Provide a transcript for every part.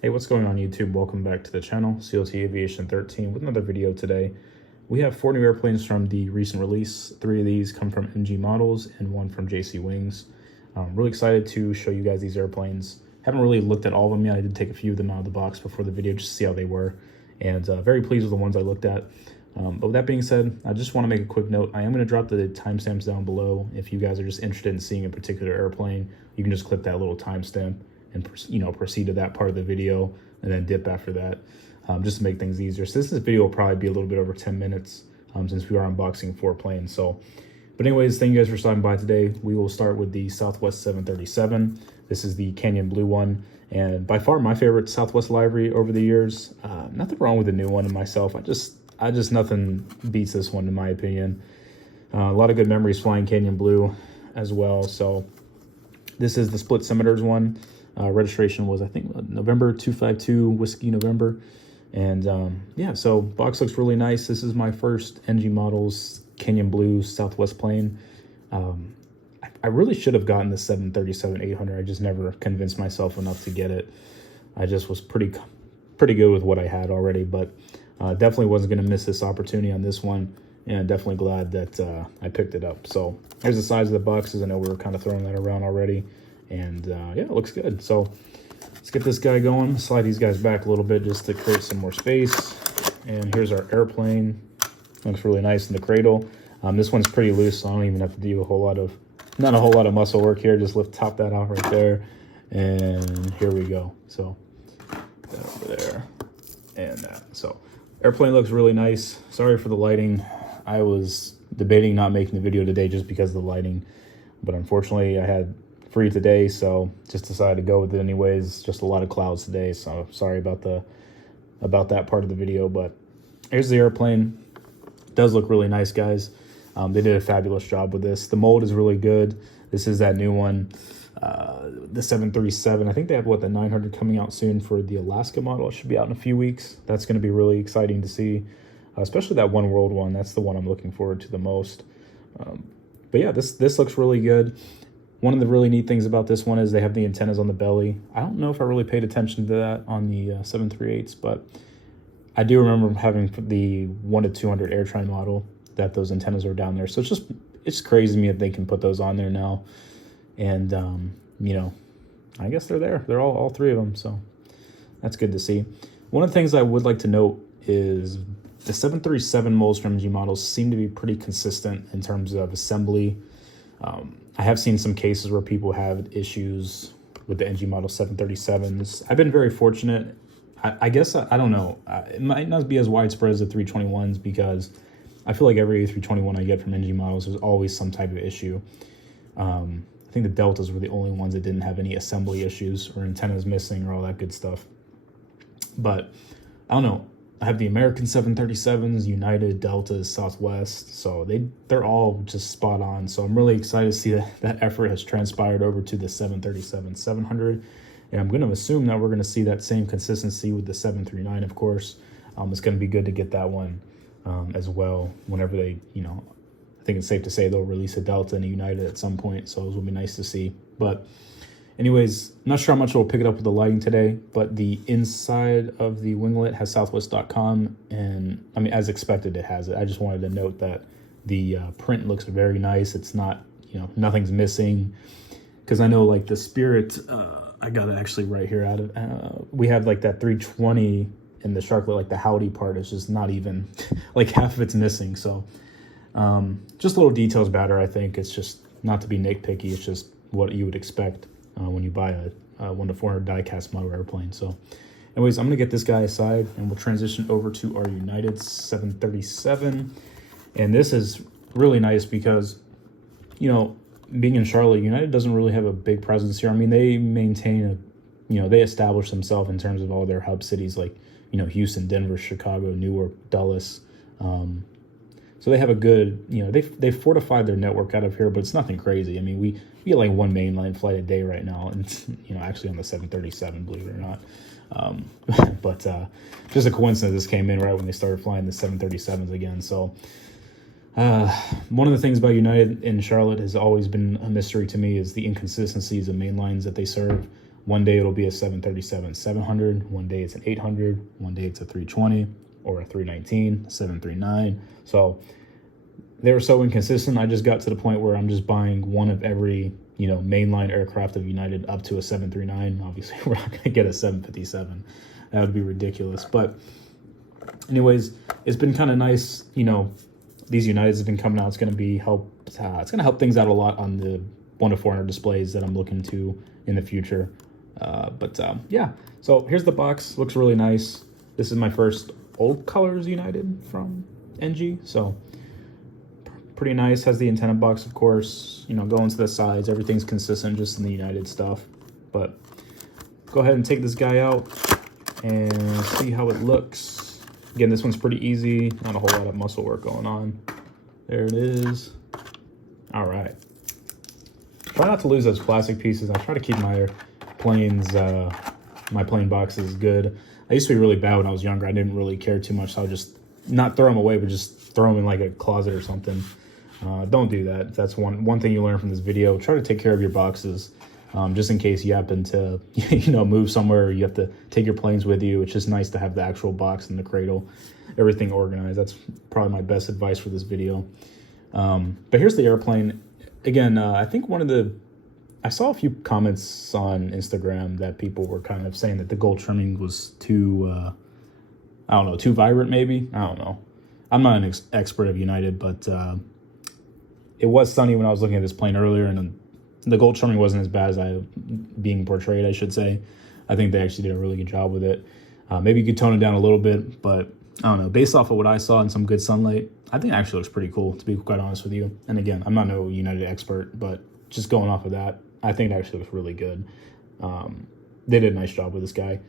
Hey, what's going on YouTube? Welcome back to the channel, CLT Aviation 13 with another video today. We have 4 new airplanes from the recent release. 3 of these come from MG Models and 1 from JC Wings. I'm really excited to show you guys these airplanes. Haven't really looked at all of them yet. I did take a few of them out of the box before the video just to see how they were, and very pleased with the ones I looked at. But with that being said, I just want to make a quick note. I am going to drop the timestamps down below. If you guys are just interested in seeing a particular airplane, you can just click that little timestamp and proceed to that part of the video and then dip after that, just to make things easier. So this video will probably be a little bit over 10 minutes since we are unboxing 4 planes. But anyways, thank you guys for stopping by today. We will start with the Southwest 737. This is the Canyon Blue one, and by far my favorite Southwest livery over the years. Nothing wrong with the new one and myself. I just nothing beats this one in my opinion. A lot of good memories flying Canyon Blue as well. So this is the split scimitars one. Registration was, I think, November 252 Whiskey November. And yeah, so box looks really nice. This is my first NG Models Canyon Blue Southwest plane. I really should have gotten the 737-800. I just never convinced myself enough to get it. I just was pretty good with what I had already, but definitely wasn't going to miss this opportunity on this one. And definitely glad that I picked it up. So here's the size of the boxes. I know we were kind of throwing that around already. And yeah, it looks good. So let's get this guy going. Slide these guys back a little bit just to create some more space. And here's our airplane. Looks really nice in the cradle. This one's pretty loose, so I don't even have to do not a whole lot of muscle work here. Just top that out right there. And here we go. So that over there and that. So airplane looks really nice. Sorry for the lighting. I was debating not making the video today just because of the lighting, but unfortunately I had free today, so just decided to go with it anyways. Just a lot of clouds today, so sorry about that part of the video. But here's the airplane. It does look really nice, guys. They did a fabulous job with this. The mold is really good. This is that new one, the 737. I think they have the 900 coming out soon for the Alaska model. It should be out in a few weeks. That's going to be really exciting to see, especially that One World one. That's the one I'm looking forward to the most. But yeah, this looks really good. One of the really neat things about this one is they have the antennas on the belly. I don't know if I really paid attention to that on the 738s, but I do remember having the 1 to 200 AirTran model that those antennas are down there. So it's crazy to me that they can put those on there now. And, you know, I guess they're there. They're all 3 of them, so that's good to see. One of the things I would like to note is the 737 molds from MG Models seem to be pretty consistent in terms of assembly. I have seen some cases where people have issues with the NG Model 737s. I've been very fortunate. I guess, I don't know. It might not be as widespread as the 321s because I feel like every A321 I get from NG Models, there's always some type of issue. I think the Deltas were the only ones that didn't have any assembly issues or antennas missing or all that good stuff. But I don't know. I have the American 737s, United, Deltas, Southwest, so they're all just spot on. So I'm really excited to see that effort has transpired over to the 737-700, and I'm going to assume that we're going to see that same consistency with the 739, of course. It's going to be good to get that one as well whenever they, I think it's safe to say they'll release a Delta and a United at some point, so those will be nice to see. But anyways, I'm not sure how much we'll pick it up with the lighting today, but the inside of the winglet has southwest.com, and I mean, as expected, it has it. I just wanted to note that the print looks very nice. It's not, nothing's missing, because I know like the Spirit, I got it actually right here out of, we have like that 320 in the Sharklet, like the Howdy part is just not even, like half of it's missing. So just little details matter, I think. It's just not to be nitpicky. It's just what you would expect when you buy a 1 to 400 die-cast model airplane. So anyways, I'm going to get this guy aside and we'll transition over to our United 737. And this is really nice because, being in Charlotte, United doesn't really have a big presence here. I mean, they maintain they establish themselves in terms of all their hub cities like, Houston, Denver, Chicago, Newark, Dulles. So they have a good, they've fortified their network out of here, but it's nothing crazy. I mean, we get like 1 mainline flight a day right now, and it's, actually on the 737, believe it or not. But just a coincidence, this came in right when they started flying the 737s again. So one of the things about United in Charlotte has always been a mystery to me is the inconsistencies of mainlines that they serve. One day it'll be a 737-700, one day it's an 800, one day it's a 320 or a 319, 739. So they were so inconsistent. I just got to the point where I'm just buying one of every, mainline aircraft of United up to a 739. Obviously, we're not going to get a 757. That would be ridiculous. But anyways, it's been kind of nice. These Uniteds have been coming out. It's going to help things out a lot on the 1-400 displays that I'm looking to in the future. Yeah, so here's the box. Looks really nice. This is my first old colors United from NG, so pretty nice. Has the antenna box, of course, going to the sides. Everything's consistent just in the United stuff. But go ahead and take this guy out and see how it looks. Again, this one's pretty easy. Not a whole lot of muscle work going on. There it is. All right. Try not to lose those plastic pieces. I try to keep my planes, my plane boxes good. I used to be really bad when I was younger. I didn't really care too much, so I would just not throw them away, but just throw them in like a closet or something. Don't do that. That's one thing you learn from this video. Try to take care of your boxes, just in case you happen to move somewhere or you have to take your planes with you. It's just nice to have the actual box and the cradle, everything organized. That's probably my best advice for this video. But here's the airplane. Again, I think I saw a few comments on Instagram that people were kind of saying that the gold trimming was too, I don't know, too vibrant maybe. I don't know. I'm not an expert of United, but it was sunny when I was looking at this plane earlier, and the gold trimming wasn't as bad as being portrayed, I should say. I think they actually did a really good job with it. Maybe you could tone it down a little bit, but I don't know. Based off of what I saw in some good sunlight, I think it actually looks pretty cool, to be quite honest with you. And again, I'm not no United expert, but just going off of that, I think it actually looks really good. They did a nice job with this guy.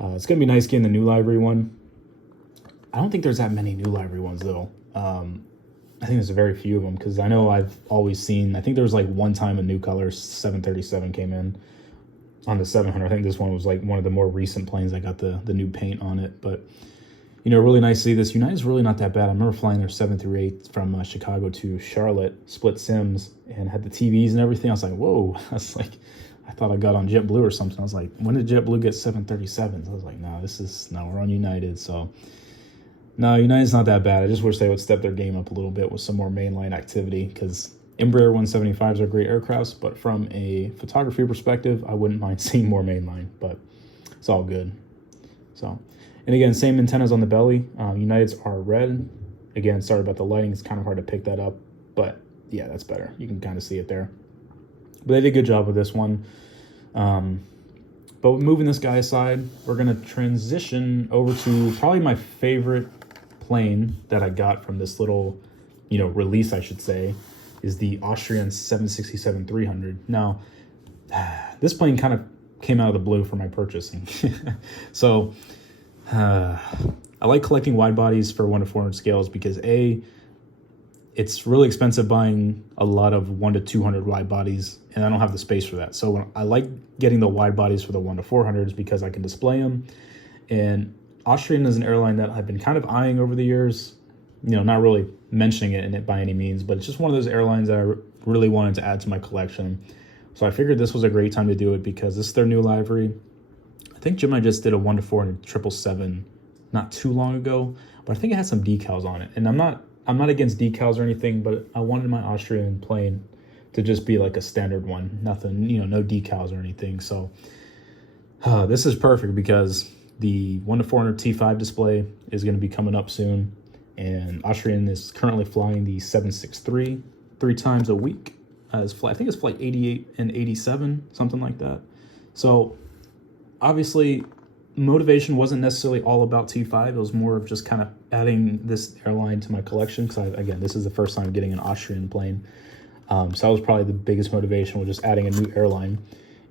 It's going to be nice getting the new livery one. I don't think there's that many new livery ones, though. I think there's very few of them, because I know I've always seen, I think there was like one time a new color 737 came in on the 700. I think this one was like one of the more recent planes that got the new paint on it. But, really nice to see this. United's really not that bad. I remember flying their 738 from Chicago to Charlotte, split sims, and had the TVs and everything. I was like, whoa. That's like, I thought I got on JetBlue or something. I was like, when did JetBlue get 737s? I was like, no, we're on United. So, no, United's not that bad. I just wish they would step their game up a little bit with some more mainline activity, because Embraer 175s are great aircrafts, but from a photography perspective, I wouldn't mind seeing more mainline, but it's all good. So, and again, same antennas on the belly. United's are red. Again, sorry about the lighting. It's kind of hard to pick that up, but yeah, that's better. You can kind of see it there. But they did a good job with this one. But moving this guy aside, we're going to transition over to probably my favorite plane that I got from this little, release, I should say, is the Austrian 767-300. Now, this plane kind of came out of the blue for my purchasing. So, I like collecting wide bodies for 1-400 scales because it's really expensive buying a lot of 1-200 wide bodies, and I don't have the space for that. So I like getting the wide bodies for the 1-400s because I can display them. And Austrian is an airline that I've been kind of eyeing over the years, not really mentioning it in it by any means, but it's just one of those airlines that I really wanted to add to my collection. So I figured this was a great time to do it because this is their new livery. I think Jim and I just did a 1-400 777 not too long ago, but I think it had some decals on it. And I'm not against decals or anything, but I wanted my Austrian plane to just be like a standard one. Nothing, no decals or anything. So this is perfect because the 1-400 T5 display is going to be coming up soon. And Austrian is currently flying the 763 3 times a week. I think it's flight 88 and 87, something like that. So obviously, motivation wasn't necessarily all about T5. It was more of just kind of adding this airline to my collection because, again, this is the first time getting an Austrian plane. So that was probably the biggest motivation, was just adding a new airline.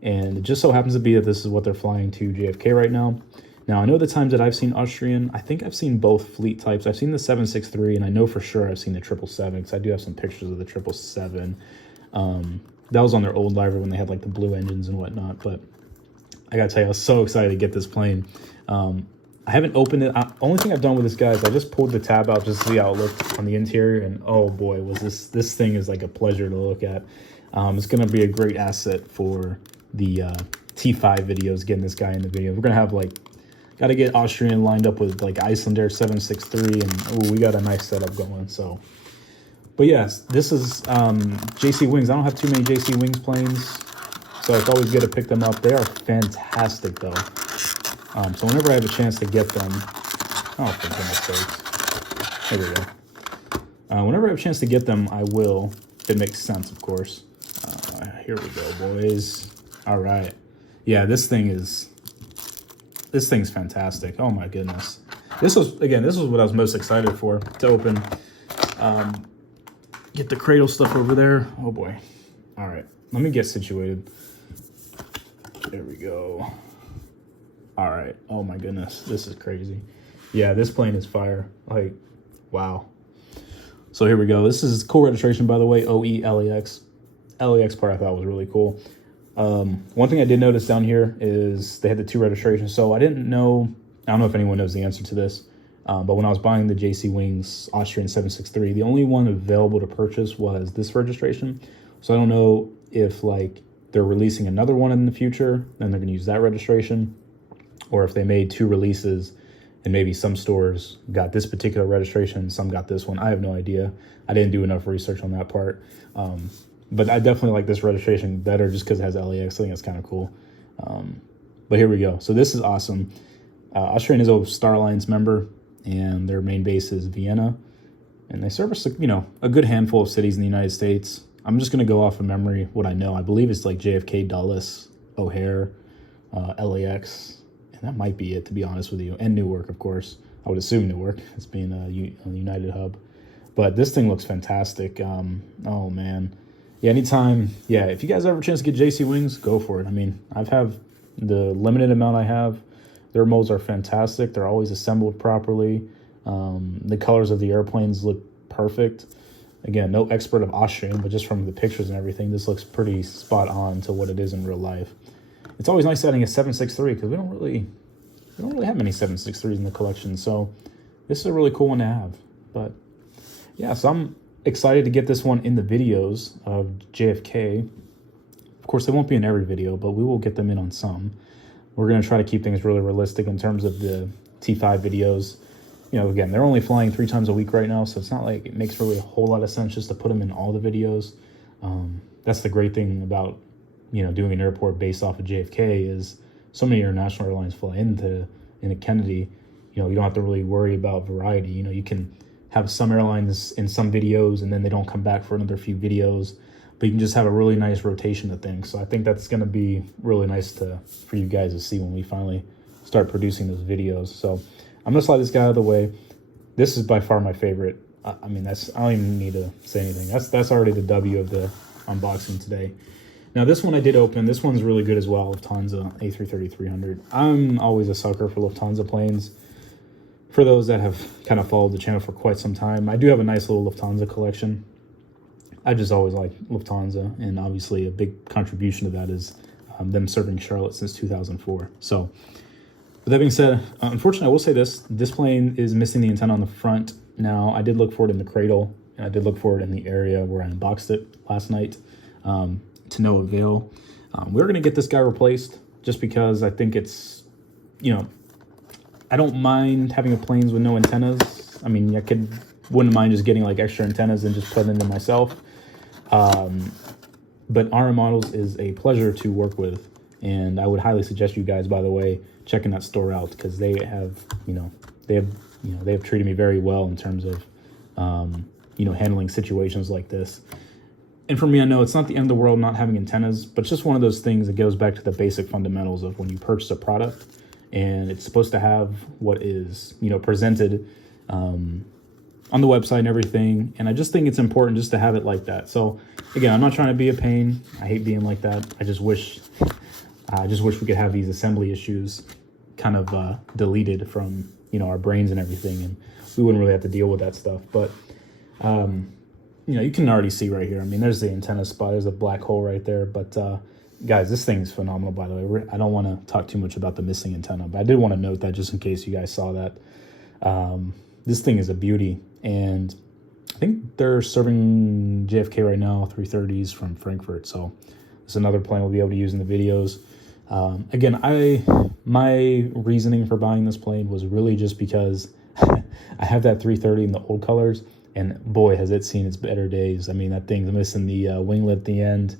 And it just so happens to be that this is what they're flying to JFK right now. Now, I know the times that I've seen Austrian, I think I've seen both fleet types. I've seen the 763, and I know for sure I've seen the 777 because I do have some pictures of the 777. That was on their old livery when they had like the blue engines and whatnot, but I gotta tell you, I was so excited to get this plane. I haven't opened it. Only thing I've done with this guy is I just pulled the tab out just to see how it looked on the interior, and oh boy, was this thing is like a pleasure to look at. It's gonna be a great asset for the T5 videos getting this guy in the video. We're gonna have like, got to get Austrian lined up with like Icelandair 763, and we got a nice setup going. So, but yes, this is JC Wings. I don't have too many JC Wings planes, so it's always good to pick them up. They are fantastic though. So whenever I have a chance to get them, oh, for goodness sakes, there we go. Whenever I have a chance to get them, I will. If it makes sense, of course. Here we go, boys. All right, yeah, this thing's fantastic. Oh my goodness, this was what I was most excited for, to open. Get the cradle stuff over there. Oh boy. All right, let me get situated. There we go. All right. Oh my goodness, this is crazy. Yeah, this plane is fire. Like, wow. So here we go. This is cool registration, by the way. OE-LAX. LAX part I thought was really cool. One thing I did notice down here is they had the 2 registrations. So I don't know if anyone knows the answer to this, but when I was buying the JC Wings Austrian 763, the only one available to purchase was this registration. So I don't know if like they're releasing another one in the future and they're going to use that registration, or if they made 2 releases and maybe some stores got this particular registration, some got this one. I have no idea. I didn't do enough research on that part. But I definitely like this registration better just because it has LAX. I think it's kind of cool. But here we go. So this is awesome. Austrian is a Star Alliance member, and their main base is Vienna. And they service, a good handful of cities in the United States. I'm just going to go off of memory what I know. I believe it's like JFK, Dulles, O'Hare, LAX. And that might be it, to be honest with you. And Newark, of course. I would assume Newark. It's being a United hub. But this thing looks fantastic. Oh, man. Yeah, anytime. Yeah, if you guys ever have a chance to get JC Wings, go for it. I mean, I've had the limited amount I have. Their molds are fantastic. They're always assembled properly. The colors of the airplanes look perfect. Again, no expert of Austrian, but just from the pictures and everything, this looks pretty spot on to what it is in real life. It's always nice adding a 763 because we don't really have many 763s in the collection. So this is a really cool one to have. But yeah, so I'm excited to get this one in the videos of JFK. Of course, they won't be in every video, but we will get them in on some. We're going to try to keep things really realistic in terms of the T5 videos. Again, they're only flying 3 times a week right now, so it's not like it makes really a whole lot of sense just to put them in all the videos. That's the great thing about, doing an airport based off of JFK is so many international airlines fly into Kennedy. You don't have to really worry about variety. You can have some airlines in some videos and then they don't come back for another few videos, but you can just have a really nice rotation of things. So I think that's going to be really nice for you guys to see when we finally start producing those videos. So I'm going to slide this guy out of the way. This is by far my favorite. I mean, I don't even need to say anything. That's already the W of the unboxing today. Now this one I did open. This one's really good as well, Lufthansa A3300. I'm always a sucker for Lufthansa planes. For those that have kind of followed the channel for quite some time, I do have a nice little Lufthansa collection. I just always like Lufthansa, and obviously a big contribution to that is them serving Charlotte since 2004. So, with that being said, unfortunately, I will say this plane is missing the antenna on the front. Now, I did look for it in the cradle, and I did look for it in the area where I unboxed it last night, to no avail. We're going to get this guy replaced just because I think it's, I don't mind having a planes with no antennas. I mean, wouldn't mind just getting like extra antennas and just putting them in myself. But RM Models is a pleasure to work with, and I would highly suggest you guys, by the way, checking that store out because they have treated me very well in terms of handling situations like this. And for me, I know it's not the end of the world not having antennas, but it's just one of those things that goes back to the basic fundamentals of when you purchase a product. And it's supposed to have what is, presented on the website and everything. And I just think it's important just to have it like that. So again, I'm not trying to be a pain. I hate being like that. I just wish we could have these assembly issues kind of deleted from, our brains and everything. And we wouldn't really have to deal with that stuff. But, you can already see right here. I mean, there's the antenna spot. There's a black hole right there. But, guys, this thing is phenomenal, by the way. I don't want to talk too much about the missing antenna, but I did want to note that just in case you guys saw that. This thing is a beauty, and I think they're serving JFK right now, 330s from Frankfurt, so it's another plane we'll be able to use in the videos. Again, my reasoning for buying this plane was really just because I have that 330 in the old colors, and boy, has it seen its better days. I mean, that thing's missing the winglet at the end.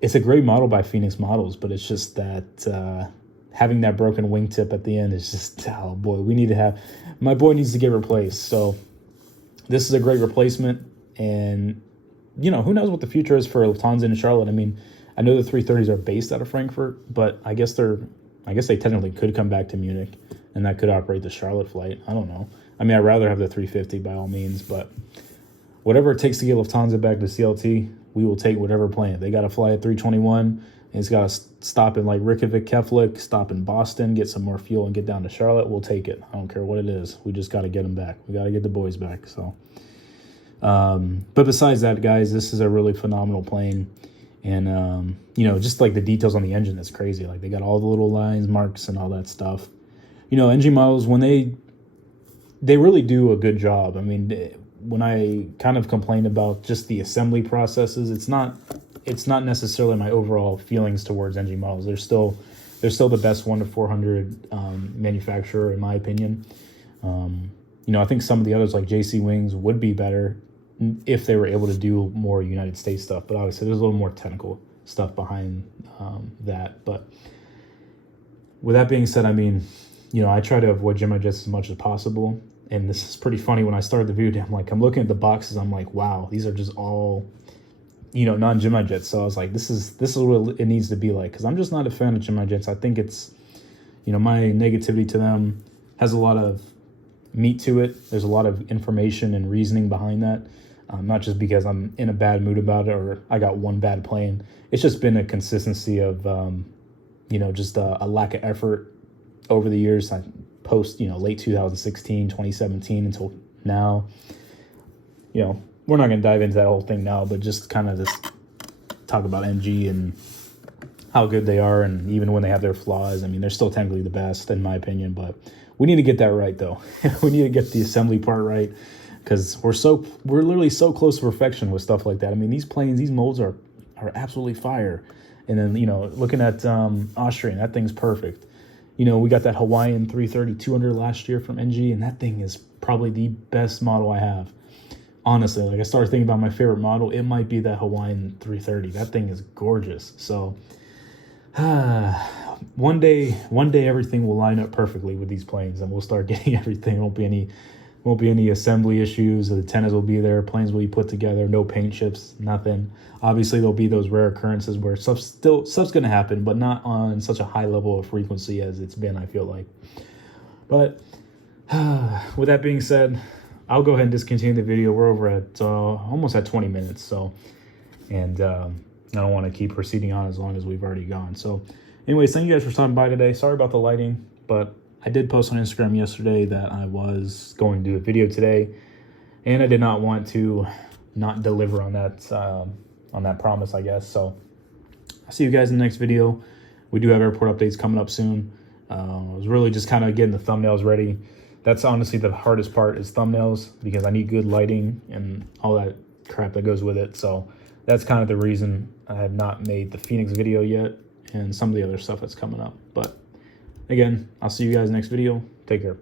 It's a great model by Phoenix Models, but it's just that having that broken wingtip at the end is just, oh boy, my boy needs to get replaced. So this is a great replacement, and who knows what the future is for Lufthansa in Charlotte. I mean, I know the 330s are based out of Frankfurt, but I guess they technically could come back to Munich, and that could operate the Charlotte flight. I don't know. I mean, I'd rather have the 350 by all means, but whatever it takes to get Lufthansa back to CLT, we will take whatever plane. If they got to fly at 321, and it's got to stop in like Reykjavik, Keflavik, stop in Boston, get some more fuel, and get down to Charlotte, we'll take it. I don't care what it is. We just got to get them back. We got to get the boys back. So, but besides that, guys, this is a really phenomenal plane. And, just like the details on the engine, that's crazy. Like they got all the little lines, marks, and all that stuff. NG models, when they really do a good job. I mean, when I kind of complain about just the assembly processes, it's not necessarily my overall feelings towards NG models. They're still the best 1 to 400 manufacturer, in my opinion. I think some of the others like JC Wings would be better if they were able to do more United States stuff, but obviously there's a little more technical stuff behind that. But with that being said, I mean, I try to avoid Gemini jets as much as possible. And this is pretty funny. When I started the video, I'm looking at the boxes. I'm like, wow, these are just all, non-Gemini jets. So I was like, this is what it needs to be like. Because I'm just not a fan of Gemini jets. I think it's, my negativity to them has a lot of meat to it. There's a lot of information and reasoning behind that. Not just because I'm in a bad mood about it or I got one bad plane. It's just been a consistency of, just a lack of effort over the years. I post, late 2016, 2017 until now. We're not going to dive into that whole thing now, but just kind of just talk about NG and how good they are. And even when they have their flaws, I mean, they're still technically the best in my opinion, but we need to get that right though. We need to get the assembly part right, because we're literally so close to perfection with stuff like that. I mean, these planes, these molds are absolutely fire. And then, looking at Austrian, that thing's perfect. We got that Hawaiian 330-200 last year from NG, and that thing is probably the best model I have. Honestly, like I started thinking about my favorite model, it might be that Hawaiian 330. That thing is gorgeous. So one day everything will line up perfectly with these planes, and we'll start getting everything. Won't be any assembly issues. The antennas will be there. Planes will be put together. No paint chips. Nothing. Obviously, there'll be those rare occurrences where stuff's going to happen, but not on such a high level of frequency as it's been, I feel like. But with that being said, I'll go ahead and discontinue the video. We're over at almost at 20 minutes. So, and I don't want to keep proceeding on as long as we've already gone. So, anyways, thank you guys for stopping by today. Sorry about the lighting, but I did post on Instagram yesterday that I was going to do a video today, and I did not want to not deliver on that promise, I guess. So I'll see you guys in the next video. We do have airport updates coming up soon. I was really just kind of getting the thumbnails ready. That's honestly the hardest part, is thumbnails, because I need good lighting and all that crap that goes with it. So that's kind of the reason I have not made the Phoenix video yet, and some of the other stuff that's coming up. But again, I'll see you guys next video. Take care.